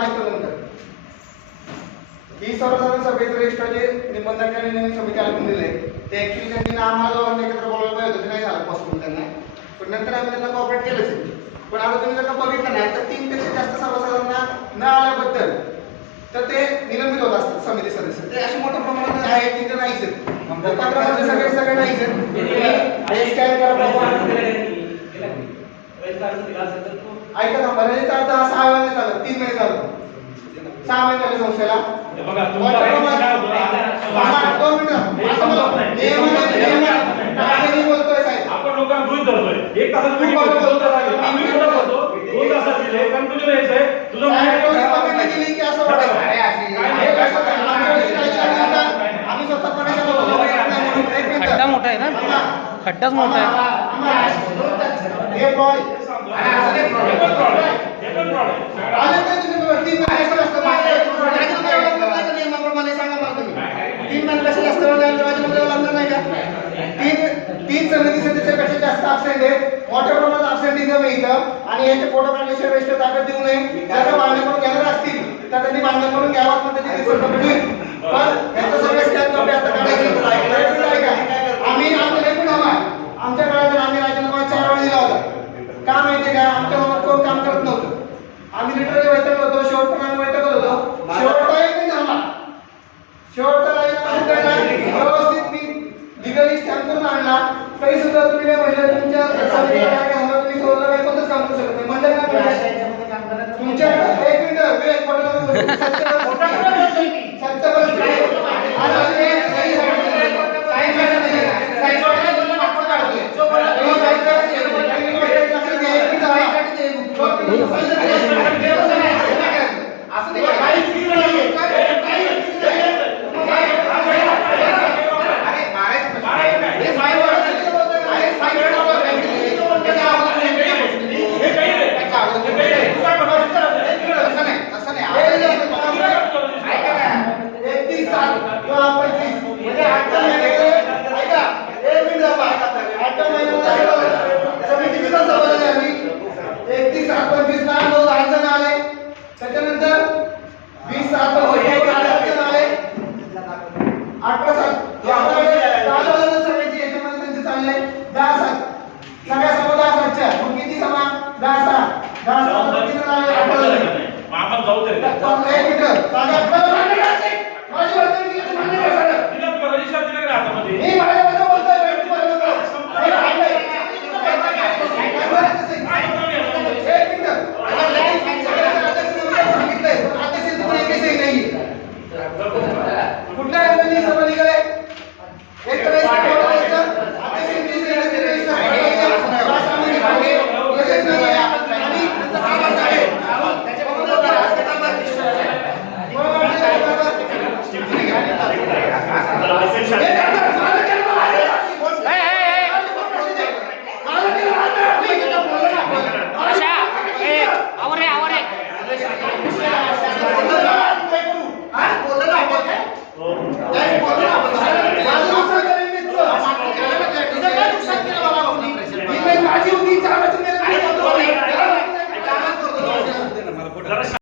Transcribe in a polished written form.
ऐकतो नंतर ही सर्वसाधारण सभेचे रजिस्टर जे निबंधकांनी नवीन समिती आखून दिले ते ऍक्च्युअली त्यांनी आम्हाला दोघांना एकत्र बोलायला पाहिजे होतं, नाही झालं पॉसिबल त्यांना, पण नंतर आम्ही त्यांना कॉपरेट केलंच. पण आता तुम्ही जर का बघितलं नाही तर 3 पेक्षा जास्त सर्वसाधारण न आल्याबद्दल तर ते निलंबित होत असतात समिती सदस्य. ते अशी मोठ्या प्रमाणात आहे की ते नाहीच आहेत, 15 सगळे नाहीच आहेत. ऐका ना, बऱ्याच अर्थ 6 महिने झालं, 3 महिने झालं, 6 महिने झाले संस्थेला. बोलतोय साहेब, आपण लोकांना गृहीत धरतोय 1 तासात आम्ही बोलतो 2 तासात दिले कन्क्लुजन यायचंय तुझं गेली की असं वाटतं आम्ही स्वतः खड्डा मोठा आहे ना, खड्डाच मोठा आहे. तीन समिती सदस्यापेक्षा जास्त absent आहेत, मोठ्या प्रमाणात absenteeism आहे इथं आणि याचे फोटो काढल्याशिवाय रजिस्टर ताब्यात देऊ नये. जर मागणी करून घेणार असतील तर त्यांनी मागणी करून घ्यावं, पण त्याची रिसोर्ट होईल. पण याचं सगळं स्टॅम्प कॉपी आता काढायचं आम्ही आमचं लेखून हवा. आमच्या काळात आम्ही राजीनामा 4 वेळा दिला होता. का माहितीये का, आमच्या मनात कोण काम करत नव्हतं. आम्ही लिटरली वैतागलो होतो, शेवट पण आम्ही वैतागलो होतो. शेवटचा एक नाही झाला, शेवटचा राजीनामा व्यवस्थित मी लिगली स्टॅम्प करून आणला. तरी सुद्धा तुम्ही काय म्हणलं तुमच्या समितीला काय हवं तुम्ही सोडलं काय कोणतंच काम करू शकत नाही. मंडळ काय म्हणलं तुमच्या 1 मिनिट वेळ पडला